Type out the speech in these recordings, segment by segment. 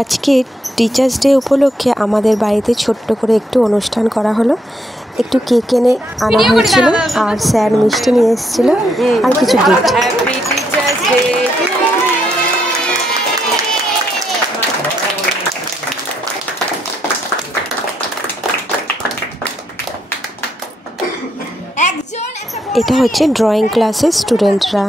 আজকে teachers day উপলক্ষে আমাদের বাড়িতে ছোট্ট করে একটু অনুষ্ঠান করা হলো। একটু কেক এনে আনা হয়েছিল আর স্যার মিষ্টি নিয়ে এসেছিল আর কিছু গিফট। এটা হচ্ছে ড্রয়িং ক্লাসের স্টুডেন্টরা।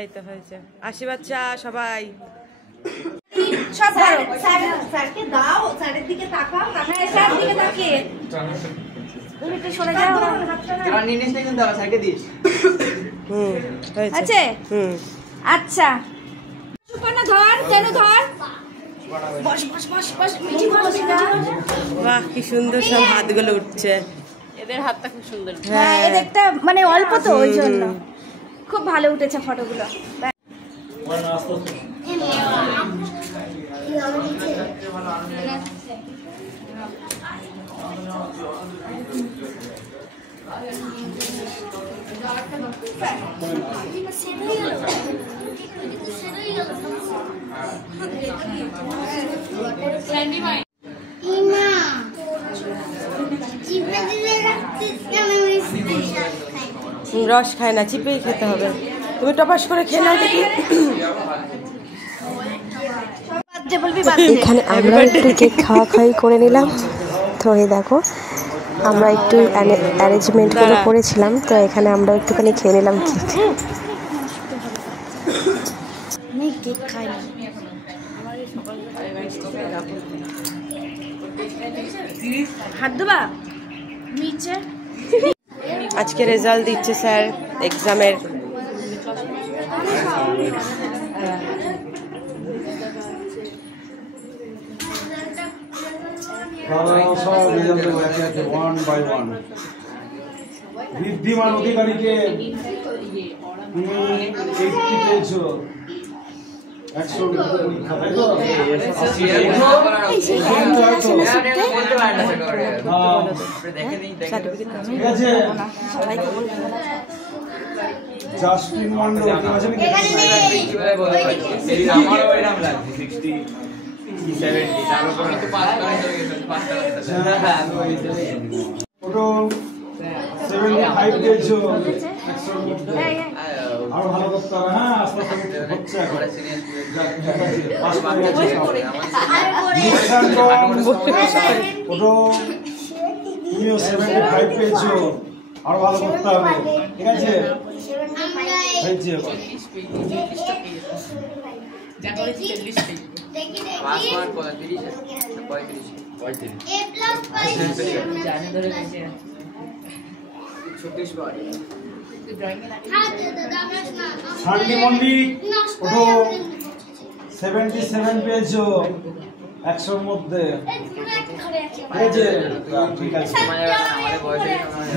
এই তো হয়েছে, আসি বাচ্চা সবাই। আচ্ছা বাহ, কি সুন্দর সব হাতগুলো উঠছে। এদের হাতটা খুব সুন্দর। হ্যাঁ, এদেরটা মানে অল্প তো, ওই জন্য খুব ভালো উঠেছে ফটোগুলো। রস খায় না, চিপেই খেতে হবে। তুমি টপাস করে খেয়ে নাও দেখি। এখানে আমরা একটু কেক খাওয়াই করে নিলাম। তো এই দেখো, আমরা একটু অ্যারেঞ্জমেন্টগুলো করেছিলাম, তো এখানে আমরা একটুখানি খেয়ে নিলাম কেক। হাত ধোবা নিচে। আজকে রেজাল্ট দিচ্ছে স্যার এক্সামের। ঋদ্ধিমান অধিকারীকে তুমি 80 পেয়েছো। 100 পরীক্ষা, তাই তো? ঠিক আছে। জাস্টিন মন্ডল ঠিক আছে নাকি? আমারও এরকম লাগছে 60 70 তার উপর তো পাস করে গেছে। ওটো 75 পেয়েছো। 100 মধ্যে আরো ভালো করতে হবে। হ্যাঁ, আস্তে আস্তে হচ্ছে এখন। পাস করে গেছে। ওটো তুমিও 75 পেয়েছো, আরো ভালো করতে হবে। ঠিক আছে, হয়েছে এবার। শান্তি মল্লিক ওঠো, 77 পেয়েছো 100 মধ্যে। ঠিক আছে।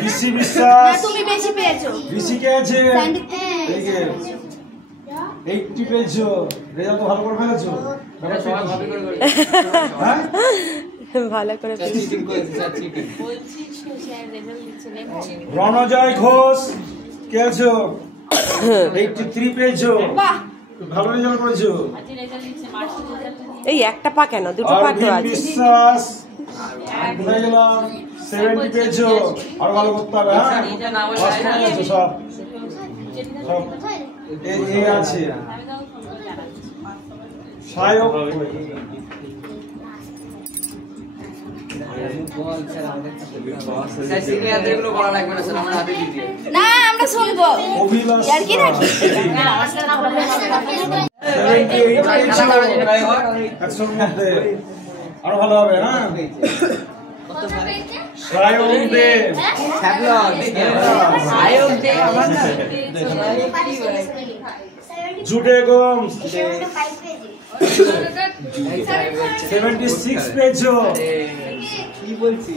ঋষি বিশ্বাস, তুমি বেশি পেয়েছো। ঋষি কে আছে? 80 পেয়েছো। রেজাল্ট ভালো করে ফেলেছো। ভালো করে রণজয় ঘোষ কে আছো? 83 পেয়েছো। ভালো রেজাল্ট করেছো। এই একটা পা কেন, দুটো পা তো আছে। বিশ্বাস কোথায় গেলাম? 70 পেয়েছো, আর ভালো করতে হবে। হ্যাঁ, সব এ আছে। সায়ক না, আমরা শুনবো। অভিলাষ আর কি নাকি? 100 মধ্যে আরো ভালো হবে। হ্যাঁ, সায়ক দেব, জুডে গোমস 76 পেয়েছো। কি বলছি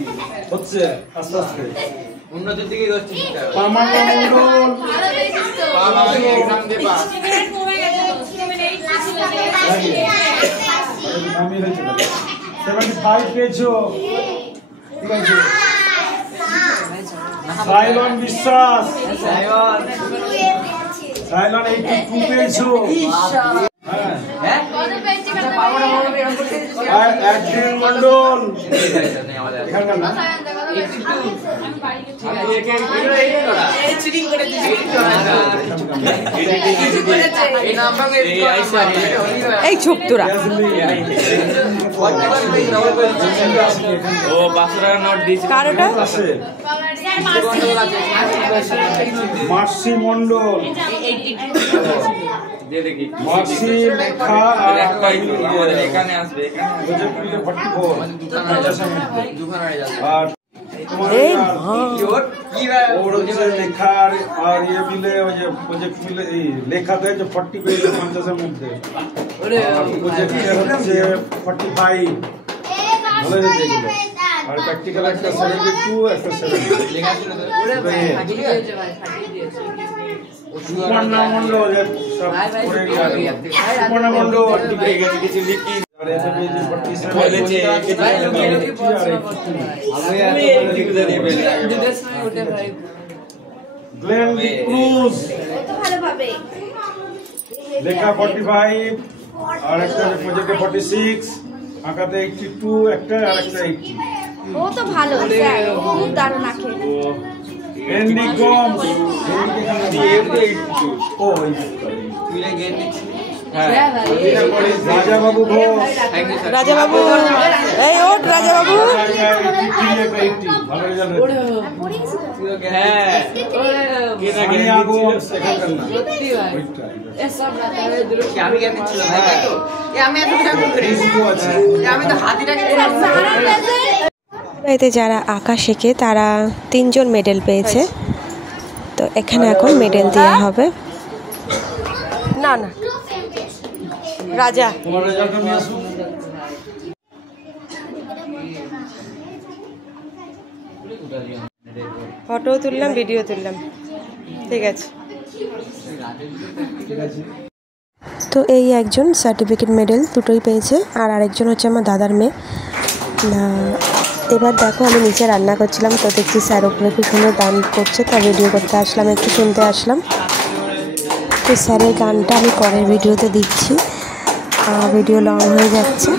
হচ্ছে আস্তে আস্তে উন্নতির দিকে যাচ্ছি। পামান মন্ডল এক্সাম দেবা। আমি হয়েছে 75 পেয়েছো। ঠিক আছে, সাইলন বিশ্বাস, সাইলন 82 পেয়েছো। হ্যাঁ, আর একদিন মন্ডল এখানকার না। এই চুপ তোরা। কার ওটা? মার্সি মন্ডল, মার্সি লেখা আর এখানে আসবে, আর তোমার ওর হচ্ছে লেখার আর ইয়ে মিলে ওই যে প্রজেক্ট মিলে এই লেখাতে যে 40 পেয়েছে 50-এর মধ্যে, প্রজেক্টে হচ্ছে 45 ভালো হয়েছে এগুলো। আর প্র্যাকটিক্যাল একটা 72 একটা 70। সুপর্ণা মন্ডল সব করে সুপর্ণা মন্ডল কিছু লিখি গ্লেন ক্রুজ লেখা 45 আর একটা প্রজেক্টে 46, আঁকাতে 82 একটা আর একটা 80। ও তো ভালো স্যার, খুব দারুণ আঁকে। এন্ডি গম ও রাজা বাবু ঘোষ, রাজা বাবু, এই ওঠ রাজা বাবু। ভালো রেজাল্ট এতে যারা আঁকা শেখে তারা 3 জন মেডেল পেয়েছে। তো এখানে এখন মেডেল দেওয়া হবে। না না রাজা, তোমার রেজাল্ট নিয়ে আসুন। ফটো তুললাম, ভিডিও তুললাম, ঠিক আছে। তো এই একজন সার্টিফিকেট মেডেল দুটোই পেয়েছে, আর আরেকজন হচ্ছে আমার দাদার মেয়ে। এবার দেখো আমি নিচে রান্না করছিলাম, তো দেখছি স্যার ওপরে খুব সুন্দর গান করছে, তা ভিডিও করতে আসলাম, একটু শুনতে আসলাম। তো স্যারের গানটা আমি পরের ভিডিওতে দিচ্ছি, ভিডিও লং হয়ে যাচ্ছে।